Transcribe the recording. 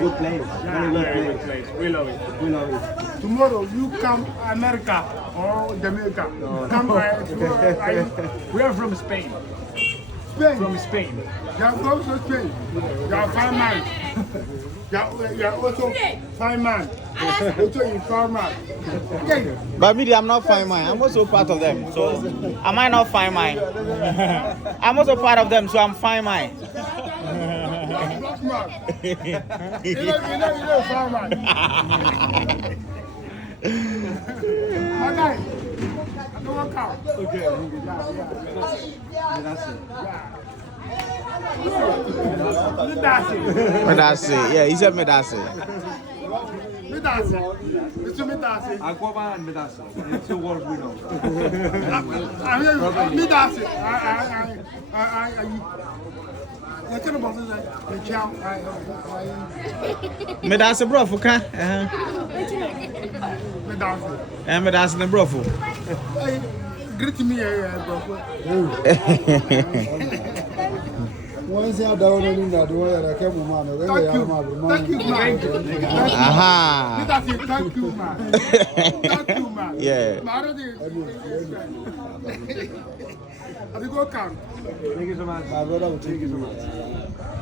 Good place. Very good place. We love it. We love it. Tomorrow you come America or Jamaica. Come We are from Spain. Spain. From Spain. You are going to Spain. You are fine man. You are also fine man. Also in farmer. Okay. But me, I'm not fine mine. I'm also part of them. So am I not fine mine? I'm also part of them, so I'm fine mine. Black man. You know farmer. My guy. I don't want cow. Okay. Medase. Yeah, he said Medase. Medase. It's Medase. Aquaman and Medase. It's two words we know. Medase. You can about the chow. Medase brofo ka. Medase. Medase ne brofo. Greet me, bro. Once you are down in that way, I came on. Thank you, man. Aha. Thank you, man. Thank you, man. Yeah. I go count. Thank you so much. My brother will take you so much.